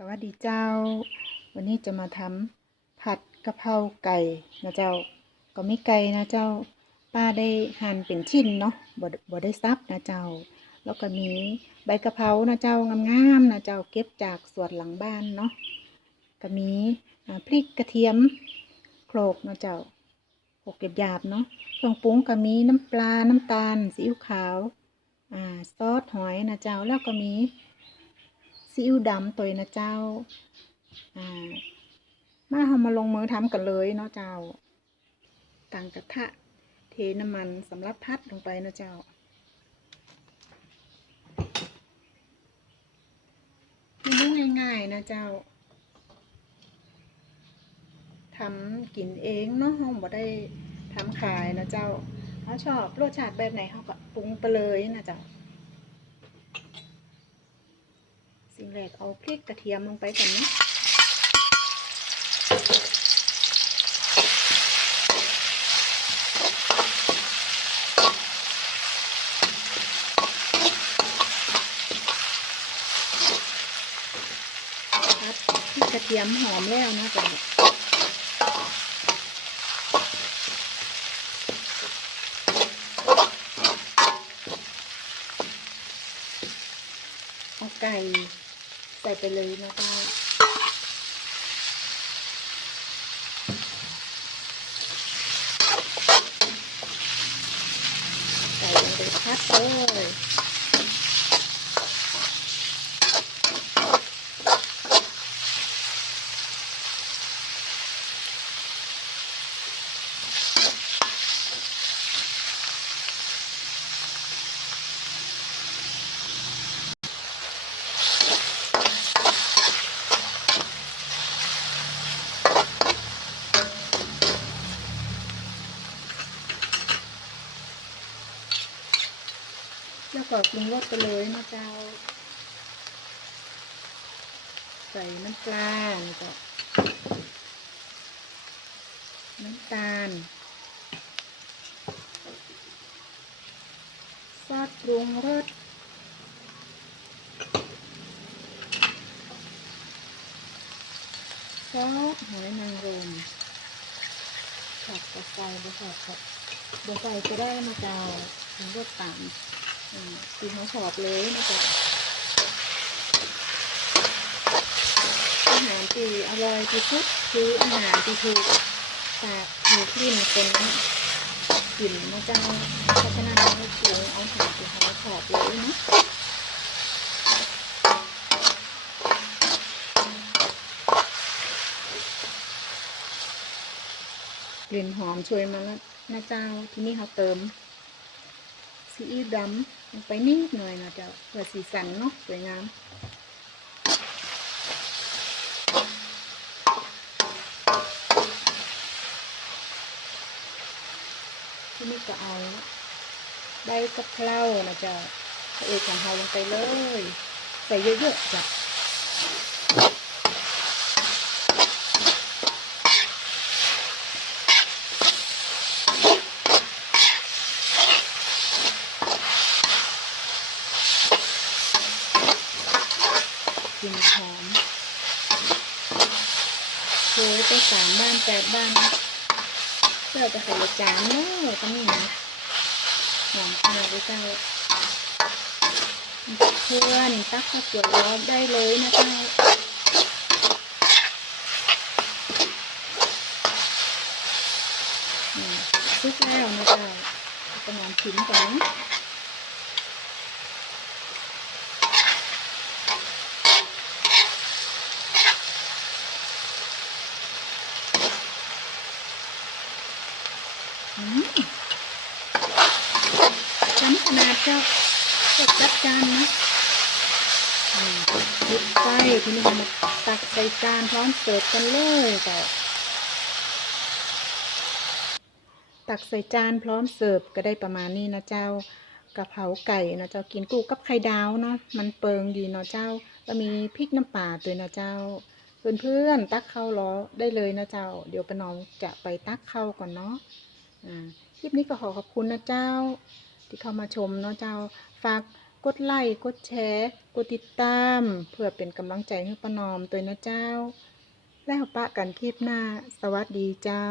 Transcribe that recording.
สวัสดีเจ้า วันนี้จะมาทำผัดกะเพราไก่นะเจ้า ก็มีไก่นะเจ้า ป้าได้หั่นเป็นชิ้นเนาะบ่บ่ได้ซับนะเจ้า แล้วก็มีใบกะเพรานะเจ้างามๆนะเจ้าเก็บจากสวนหลังบ้านเนาะก็มีพริกกระเทียมโขลกนะเจ้าโขลกหยาบๆเนาะเครื่องปรุงก็มีน้ำปลาน้ำตาลซีอิ๊วขาวอ่าซอสหอยนะเจ้าแล้วก็มี ซีอิ๊วดำตัวนะเจ้า อ่า มาเรามาลงมือทำกันเลยเนาะเจ้าตั้งกระทะ เทน้ำมันสำหรับพัดลงไปนะเจ้าเมนูง่ายๆนะเจ้าทำกินเองเนาะเราบ่ได้ทำขายนะเจ้าเขาชอบรสชาติแบบไหนเขาก็ปรุงไปเลยนะเจ้า สิ่ง แรกเอาพริกกระเทียมลงไปก่อนนะพัดพริกกระเทียมหอมแล้วนะจ๊ะเอาไก่ ส่ไปเลยนะจ๊ะใส่ลงไปพัดเลย แล้วก็ปรุงรสไปเลยนะเจ้า ใส่น้ำปลานะเจ้าน้ำตาล ซอสปรุงรสซอสหอยนางรมผัดกระไฟบะใส่ครับบะใส่ก็ได้นะเจ้าถึงรสต่ำอืม กินหัวหอบเลยนะจ๊ะอาหารที่อร่อยที่สุดคืออาหารที่ถูกปากถูกลิ้นคนกลิ่นนะเจ้าเพราะฉะนั้นเราปรุงเอาหารที่หัวหอบเลยนะกลิ่นหอมช่วยมาแล้วนะเจ้าที่นี้เขาเติม ซีอิ๊วดำลงไปนิดหน่อยนะเจ้าเพื่อสีสันเนาะสวยงามที่นี่ก็เอาใบกะเพรานะเจ้าพระเอกของเราลงไปเลย ใส่เยอะๆจ้ะ กลิ่นหอมโชยไปสามบ้านแปดบ้านเพื่อจะใส่จานเนาะต้องนี้นะหอมขนาดเจ้าเพื่อนตักข้าวสวยร้อนได้เลยนะเจ้าซุกแล้วนะเจ้าจะนอนชิมก่อนนะ จำขนาดเจ้าก็จัดจานนะยุดไส้ทีนี้มันมาตักใส่จานพร้อมเสิร์ฟกันเลยแต่ตักใส่จานพร้อมเสิร์ฟก็ได้ประมาณนี้นะเจ้ากะเพราไก่นะเจ้ากินกูกับไข่ดาวเนาะมันเปิงดีเนาะเจ้าแล้วมีพริกน้ำปลาด้วยนะเจ้า เพื่อนๆตักเข้าวล้อได้เลยนะเจ้า เดี๋ยวป้าน้องจะไปตักเข้าวก่อนเนาะ คลิปนี้ก็ขอขอบคุณนะเจ้า ที่เข้ามาชมเนาะเจ้า ฝากกดไลค์กดแชร์ กดติดตาม เพื่อเป็นกำลังใจให้ป้านอมตัวนะเจ้า แล้วปะกันคลิปหน้า สวัสดีเจ้า